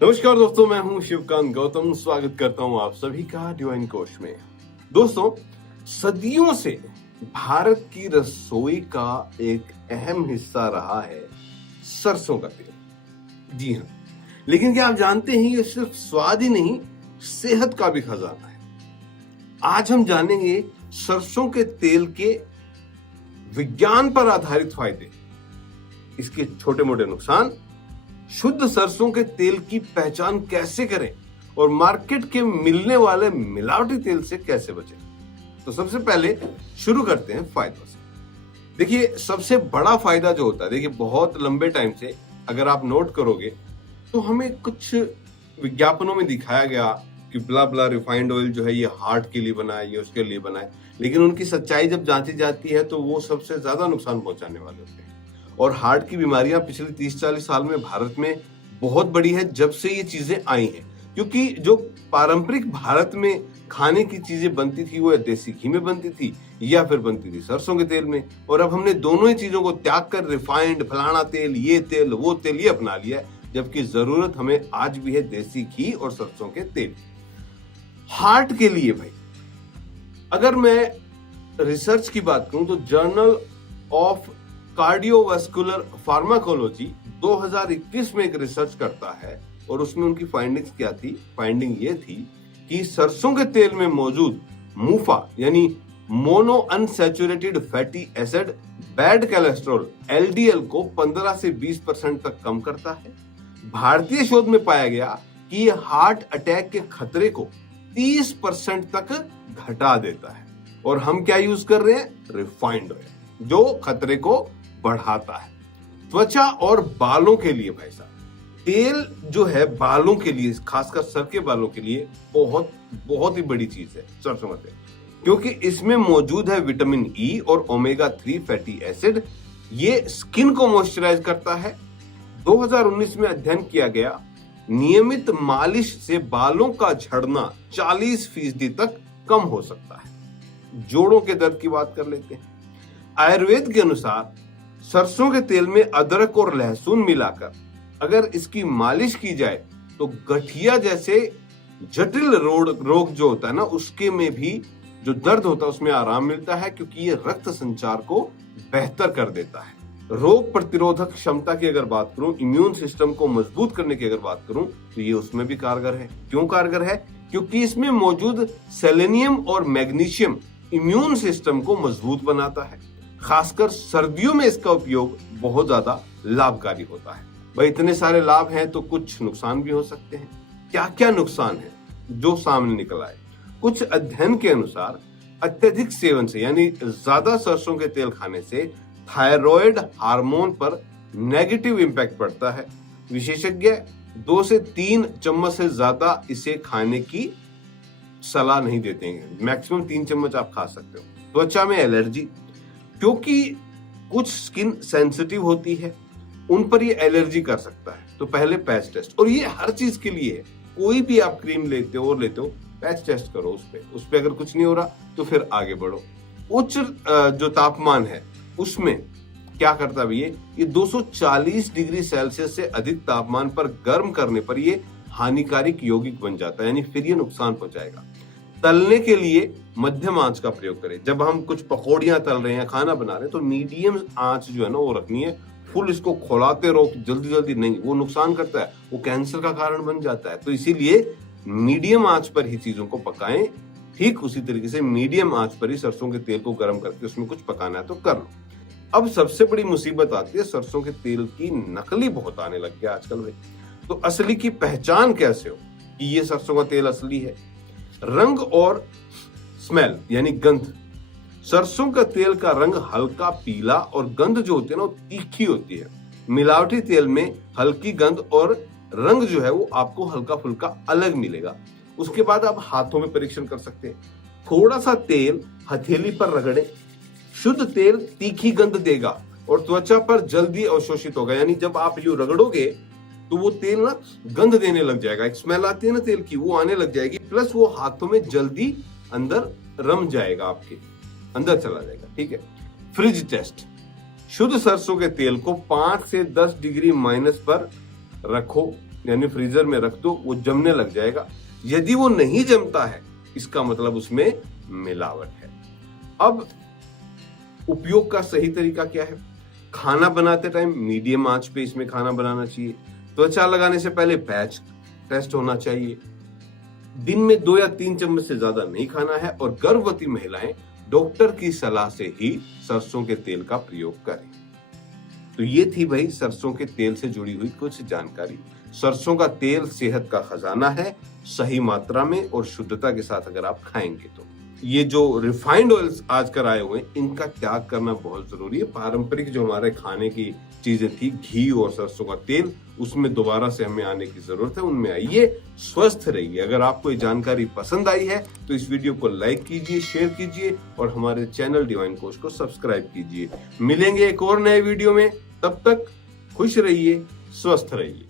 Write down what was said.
नमस्कार दोस्तों, मैं हूं शिवकांत गौतम। स्वागत करता हूं आप सभी का डिवाइन कोश में। दोस्तों, सदियों से भारत की रसोई का एक अहम हिस्सा रहा है सरसों का तेल। जी हाँ, लेकिन क्या आप जानते हैं ये सिर्फ स्वाद ही नहीं, सेहत का भी खजाना है। आज हम जानेंगे सरसों के तेल के विज्ञान पर आधारित फायदे, इसके छोटे मोटे नुकसान, शुद्ध सरसों के तेल की पहचान कैसे करें और मार्केट के मिलने वाले मिलावटी तेल से कैसे बचें। तो सबसे पहले शुरू करते हैं फायदों से। देखिए, सबसे बड़ा फायदा जो होता है, देखिए बहुत लंबे टाइम से अगर आप नोट करोगे तो हमें कुछ विज्ञापनों में दिखाया गया कि ब्ला ब्ला रिफाइंड ऑयल जो है ये हार्ट के लिए बना है, ये उसके लिए बना है, लेकिन उनकी सच्चाई जब जांची जाती है तो वो सबसे ज्यादा नुकसान पहुंचाने वाले होते हैं। और हार्ट की बीमारियां पिछले 30-40 साल में भारत में बहुत बड़ी है जब से ये चीजें आई हैं, क्योंकि जो पारंपरिक भारत में खाने की चीजें बनती थी वो या देसी घी में बनती थी या फिर बनती थी सरसों के तेल में, और अब हमने दोनों ही चीजों को त्याग कर रिफाइंड, फलाना तेल, ये तेल, वो तेल ये अपना लिया है, जबकि जरूरत हमें आज भी है देसी घी और सरसों के तेल। हार्ट के लिए भाई, अगर मैं रिसर्च की बात करूं तो जर्नल ऑफ कार्डियोवास्कुलर फार्माकोलॉजी 2021 में एक रिसर्च करता है और उसमें उनकी फाइंडिंग्स क्या थी। फाइंडिंग ये थी कि सरसों के तेल में मौजूद मूफा यानी mono unsaturated fatty acid bad cholesterol LDL को 15 से 20% तक कम करता है। भारतीय शोध में पाया गया कि यह हार्ट अटैक के खतरे को 30% तक घटा देता है। और हम क्या यूज कर रहे हैं? रिफाइंड ऑयल, जो खतरे को बढ़ाता है। त्वचा और बालों के लिए भाई साहब, तेल जो है बालों के लिए, खासकर सर के बालों के लिए बहुत बहुत ही बड़ी चीज है सरसों का तेल, क्योंकि इसमें मौजूद है विटामिन ई और ओमेगा 3 फैटी एसिड। ये स्किन को मॉइस्चराइज करता है। 2019 में अध्ययन किया गया, नियमित मालिश से बालों का झड़ना 40% तक कम हो सकता है। जोड़ों के दर्द की बात कर लेते हैं। आयुर्वेद के अनुसार सरसों के तेल में अदरक और लहसुन मिलाकर अगर इसकी मालिश की जाए तो गठिया जैसे जटिल रोग जो होता है ना, उसके में भी जो दर्द होता है उसमें आराम मिलता है, क्योंकि ये रक्त संचार को बेहतर कर देता है। रोग प्रतिरोधक क्षमता की अगर बात करूं, इम्यून सिस्टम को मजबूत करने की अगर बात करूं, तो ये उसमें भी कारगर है। क्यों कारगर है? क्योंकि इसमें मौजूद सेलेनियम और मैग्नीशियम इम्यून सिस्टम को मजबूत बनाता है। खासकर सर्दियों में इसका उपयोग बहुत ज्यादा लाभकारी होता है। भाई, इतने सारे लाभ हैं तो कुछ नुकसान भी हो सकते हैं। क्या क्या नुकसान है जो सामने निकल आए? कुछ अध्ययन के अनुसार अत्यधिक सेवन से यानी ज्यादा सरसों के तेल खाने से थायराइड हार्मोन पर नेगेटिव इंपैक्ट पड़ता है। विशेषज्ञ 2 से 3 चम्मच से ज्यादा इसे खाने की सलाह नहीं देते हैं। मैक्सिमम 3 चम्मच आप खा सकते हो। त्वचा में एलर्जी, क्योंकि कुछ स्किन सेंसिटिव होती है, उन पर ये एलर्जी कर सकता है, तो पहले पैच टेस्ट। और ये हर चीज के लिए है, कोई भी आप क्रीम लेते हो और लेते हो, पैच टेस्ट करो उस पे अगर कुछ नहीं हो रहा तो फिर आगे बढ़ो। उच्च जो तापमान है उसमें क्या करता है ये 240 डिग्री सेल्सियस से अधिक तापमान पर गर्म करने पर ये हानिकारक यौगिक बन जाता है, यानी फिर ये नुकसान पहुंचाएगा। तलने के लिए मध्यम आंच का प्रयोग करें। जब हम कुछ पकौड़ियां तल रहे हैं, खाना बना रहे हैं, तो मीडियम आंच जो है ना वो रखनी है। फुल इसको खोलाते रहो जल्दी जल्दी नहीं, वो नुकसान करता है, वो कैंसर का कारण बन जाता है। तो इसीलिए मीडियम आंच पर ही चीजों को पकाएं। ठीक उसी तरीके से मीडियम आंच पर ही सरसों के तेल को गर्म करके उसमें कुछ पकाना है तो कर लो। अब सबसे बड़ी मुसीबत आती है, सरसों के तेल की नकली बहुत आने लग गया आजकल भाई। तो असली की पहचान कैसे हो कि ये सरसों का तेल असली है? रंग और स्मेल यानी गंध। सरसों का तेल का रंग हल्का पीला और गंध जो होती है ना वो तीखी होती है। मिलावटी तेल में हल्की गंध और रंग जो है वो आपको हल्का फुल्का अलग मिलेगा। उसके बाद आप हाथों में परीक्षण कर सकते हैं। थोड़ा सा तेल हथेली पर रगड़े, शुद्ध तेल तीखी गंध देगा और त्वचा पर जल्दी अवशोषित होगा। यानी जब आप यूं रगड़ोगे तो वो तेल ना गंध देने लग जाएगा, एक स्मेल आती है ना तेल की, वो आने लग जाएगी, प्लस वो हाथों में जल्दी अंदर रम जाएगा, आपके अंदर चला जाएगा। ठीक है। Fridge test. शुद्ध सरसों के तेल को 5 से 10 डिग्री माइनस पर रखो यानी फ्रीजर में रख दो, वो जमने लग जाएगा। यदि वो नहीं जमता है, इसका मतलब उसमें मिलावट है। अब उपयोग का सही तरीका क्या है? खाना बनाते टाइम मीडियम आंच पे इसमें खाना बनाना चाहिए। त्वचा लगाने से पहले पैच टेस्ट होना चाहिए। दिन में 2 या 3 चम्मच से ज्यादा नहीं खाना है। और गर्भवती महिलाएं डॉक्टर की सलाह से ही सरसों के तेल का प्रयोग करें। तो ये थी भाई सरसों के तेल से जुड़ी हुई कुछ जानकारी। सरसों का तेल सेहत का खजाना है, सही मात्रा में और शुद्धता के साथ अगर आप खाएंगे तो। ये जो रिफाइंड ऑयल्स आजकल आए हुए हैं, इनका त्याग करना बहुत जरूरी है। पारंपरिक जो हमारे खाने की चीजें थी, घी और सरसों का तेल, उसमें दोबारा से हमें आने की जरूरत है। उनमें आइए, स्वस्थ रहिए। अगर आपको ये जानकारी पसंद आई है तो इस वीडियो को लाइक कीजिए, शेयर कीजिए और हमारे चैनल डिवाइन कोच को सब्सक्राइब कीजिए। मिलेंगे एक और नए वीडियो में, तब तक खुश रहिए, स्वस्थ रहिए।